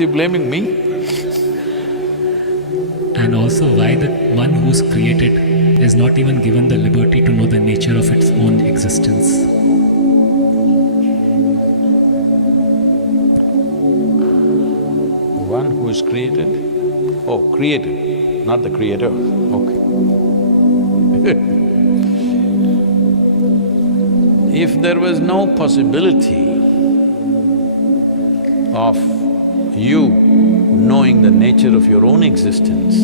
he blaming me? And also why the one who's created is not even given the liberty to know the nature of its own existence. One who is created? Oh, created, not the creator, okay. If there was no possibility of you knowing the nature of your own existence,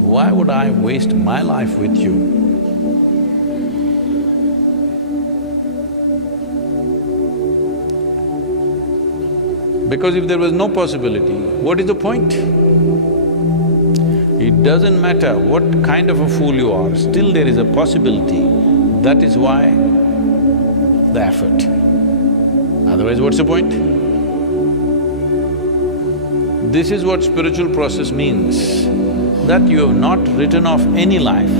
why would I waste my life with you? Because if there was no possibility, what is the point? It doesn't matter what kind of a fool you are, still there is a possibility. That is why the effort. Otherwise, what's the point? This is what spiritual process means, that you have not written off any life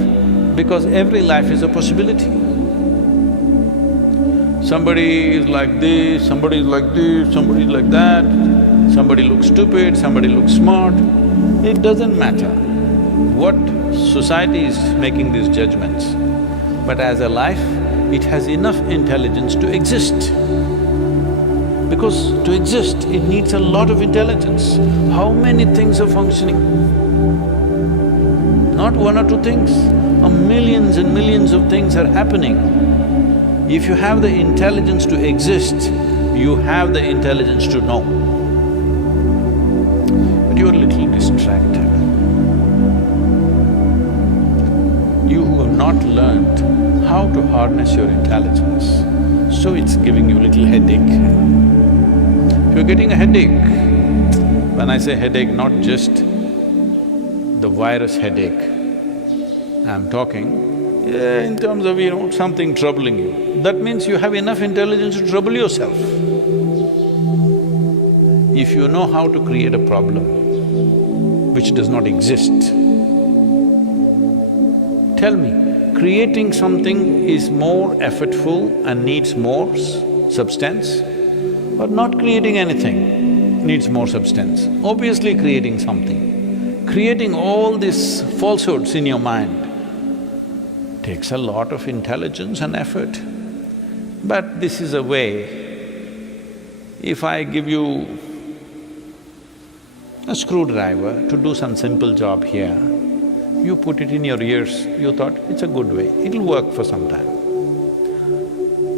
because every life is a possibility. Somebody is like this, somebody is like this, somebody is like that, somebody looks stupid, somebody looks smart. It doesn't matter what society is making these judgments, but as a life, it has enough intelligence to exist. Because to exist, it needs a lot of intelligence. How many things are functioning? Not one or two things, millions and millions of things are happening. If you have the intelligence to exist, you have the intelligence to know. But you're a little distracted. You who have not learned how to harness your intelligence, so it's giving you a little headache. If you're getting a headache, when I say headache, not just the virus headache, I'm talking in terms of, something troubling you, that means you have enough intelligence to trouble yourself. If you know how to create a problem which does not exist, tell me, creating something is more effortful and needs more substance, or not creating anything needs more substance? Obviously creating something. Creating all these falsehoods in your mind takes a lot of intelligence and effort. But this is a way, if I give you a screwdriver to do some simple job here, you put it in your ears, you thought, it's a good way, it'll work for some time.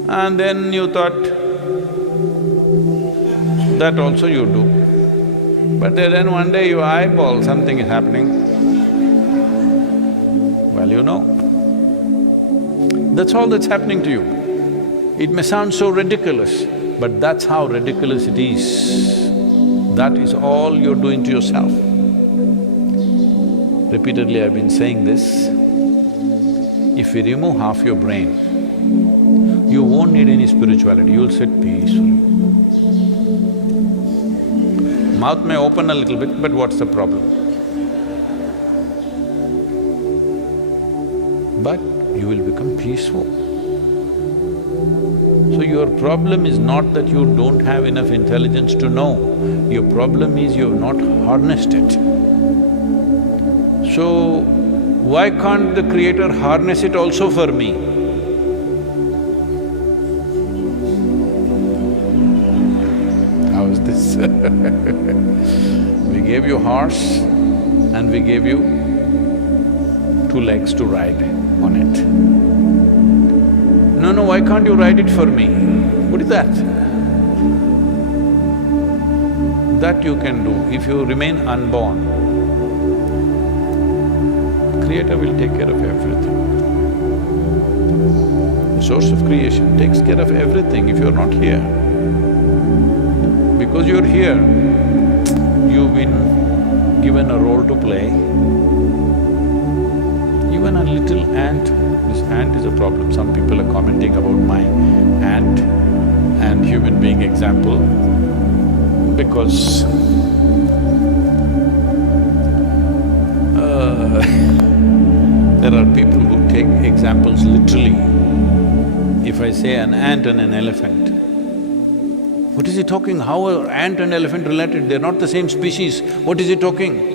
And then you thought, that also you do. But then one day you eyeball something is happening, well, you know. That's all that's happening to you. It may sound so ridiculous, but that's how ridiculous it is. That is all you're doing to yourself. Repeatedly I've been saying this, if we remove half your brain, you won't need any spirituality, you'll sit peacefully. Mouth may open a little bit, but what's the problem? But you will become peaceful. So your problem is not that you don't have enough intelligence to know, your problem is you have not harnessed it. So, why can't the Creator harness it also for me? How is this? We gave you horse and we gave you 2 legs to ride on it. No, why can't you ride it for me? What is that? That you can do if you remain unborn. Creator will take care of everything. The source of creation takes care of everything if you're not here. Because you're here, you've been given a role to play. Even a little ant, this ant is a problem. Some people are commenting about my ant and human being example because there are people who take examples literally. If I say an ant and an elephant, What is he talking? How are ant and elephant related? They're not the same species. What is he talking?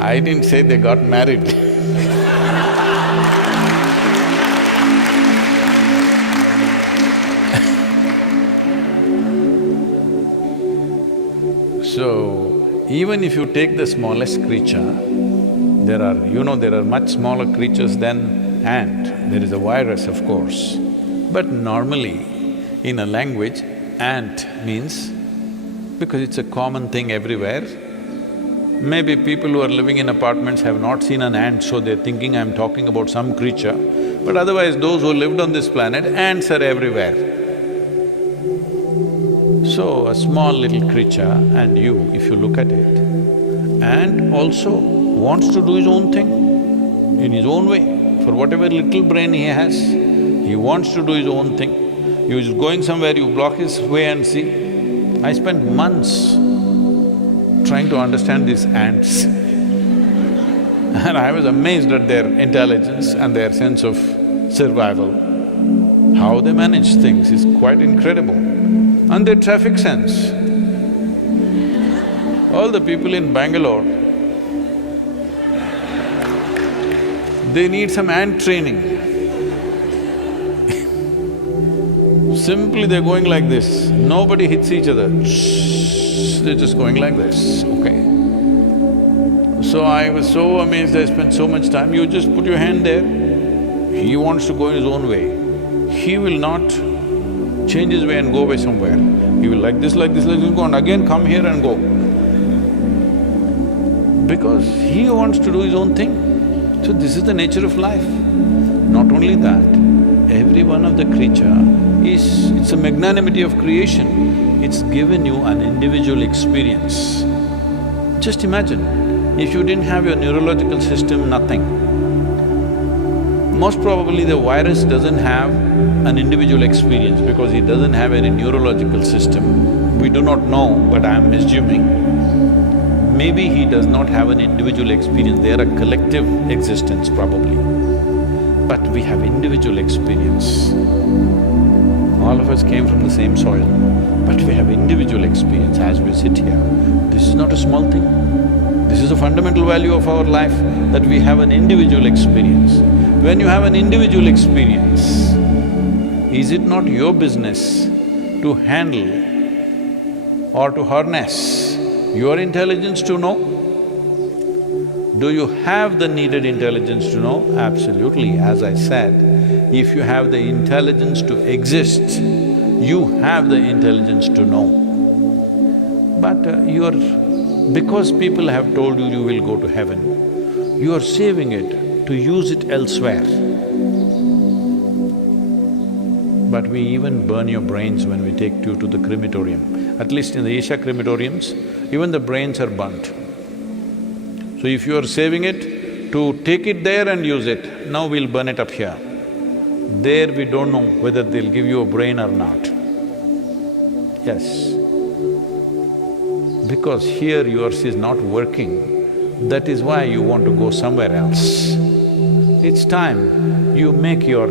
I didn't say they got married. So, even if you take the smallest creature, there are much smaller creatures than ant. There is a virus, of course. But normally, in a language, ant means… because it's a common thing everywhere. Maybe people who are living in apartments have not seen an ant, so they're thinking I'm talking about some creature. But otherwise, those who lived on this planet, ants are everywhere. So, a small little creature and you, if you look at it, ant also wants to do his own thing in his own way. For whatever little brain he has, he wants to do his own thing. He's going somewhere, you block his way and see. I spent months trying to understand these ants and I was amazed at their intelligence and their sense of survival. How they manage things is quite incredible. And their traffic sense. All the people in Bangalore, they need some ant training. Simply they're going like this, nobody hits each other, they're just going like this, okay? So I was so amazed, I spent so much time, you just put your hand there, he wants to go in his own way. He will not change his way and go away somewhere. He will like this, go and again come here and go. Because he wants to do his own thing. So this is the nature of life. Not only that, every one of the creature it's a magnanimity of creation. It's given you an individual experience. Just imagine, if you didn't have your neurological system, nothing. Most probably the virus doesn't have an individual experience because it doesn't have any neurological system. We do not know, but I am assuming. Maybe he does not have an individual experience, they are a collective existence probably. But we have individual experience. All of us came from the same soil, but we have individual experience as we sit here. This is not a small thing. This is a fundamental value of our life, that we have an individual experience. When you have an individual experience, is it not your business to handle or to harness your intelligence to know? Do you have the needed intelligence to know? Absolutely. As I said, if you have the intelligence to exist, you have the intelligence to know. But because people have told you you will go to heaven, you are saving it to use it elsewhere. But we even burn your brains when we take you to the crematorium. At least in the Isha crematoriums, even the brains are burnt. So if you are saving it to take it there and use it, now we'll burn it up here. There we don't know whether they'll give you a brain or not. Yes. Because here yours is not working, that is why you want to go somewhere else. It's time you make your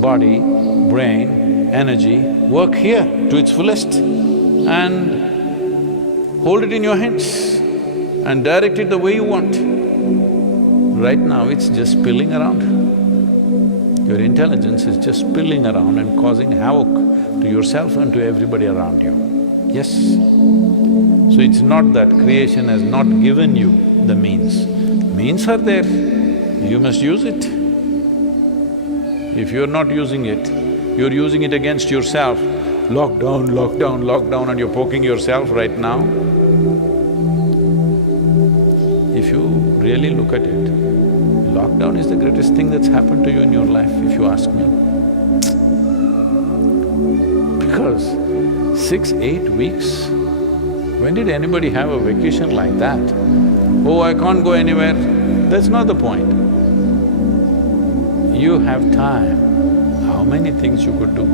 body, brain, energy work here to its fullest and hold it in your hands and direct it the way you want. Right now it's just spilling around. Your intelligence is just spilling around and causing havoc to yourself and to everybody around you. Yes. So it's not that creation has not given you the means. Means are there, you must use it. If you're not using it, you're using it against yourself. Lockdown, lockdown, lockdown, and you're poking yourself right now. If you really look at it, lockdown is the greatest thing that's happened to you in your life, if you ask me. Because 6, 8 weeks, when did anybody have a vacation like that? Oh, I can't go anywhere. That's not the point. You have time. How many things you could do?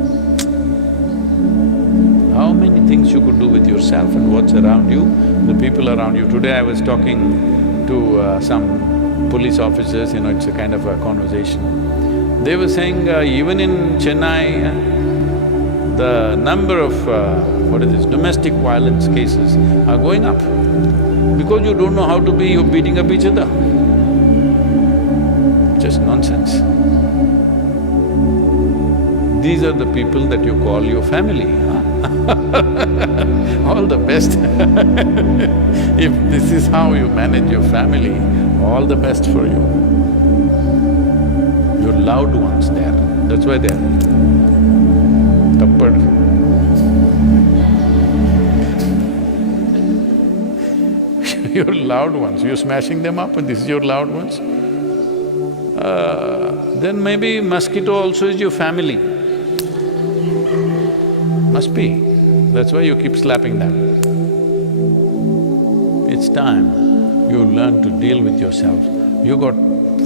How many things you could do with yourself and what's around you, the people around you. Today I was talking to some police officers, it's a kind of a conversation. They were saying even in Chennai, the number of, domestic violence cases are going up. Because you don't know how to be, you're beating up each other. Just nonsense. These are the people that you call your family, all the best. If this is how you manage your family, all the best for you. Your loved ones there, that's why they're tappad. Your loved ones, you're smashing them up and this is your loved ones? Then maybe mosquito also is your family. Must be. That's why you keep slapping them. It's time you learn to deal with yourself. You got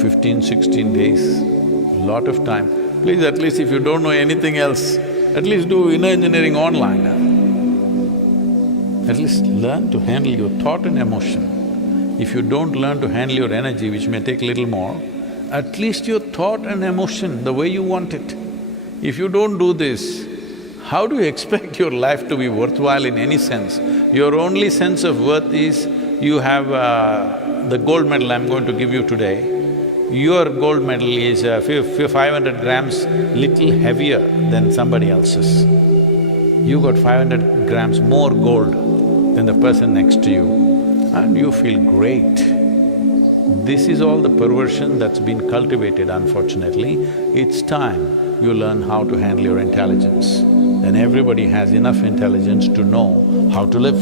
15, 16 days, lot of time. Please, at least if you don't know anything else, at least do inner engineering online. At least learn to handle your thought and emotion. If you don't learn to handle your energy, which may take little more, at least your thought and emotion, the way you want it. If you don't do this, how do you expect your life to be worthwhile in any sense? Your only sense of worth is you have the gold medal I'm going to give you today. Your gold medal is 500 grams little heavier than somebody else's. You got 500 grams more gold than the person next to you and you feel great. This is all the perversion that's been cultivated, unfortunately. It's time you learn how to handle your intelligence. Then everybody has enough intelligence to know how to live.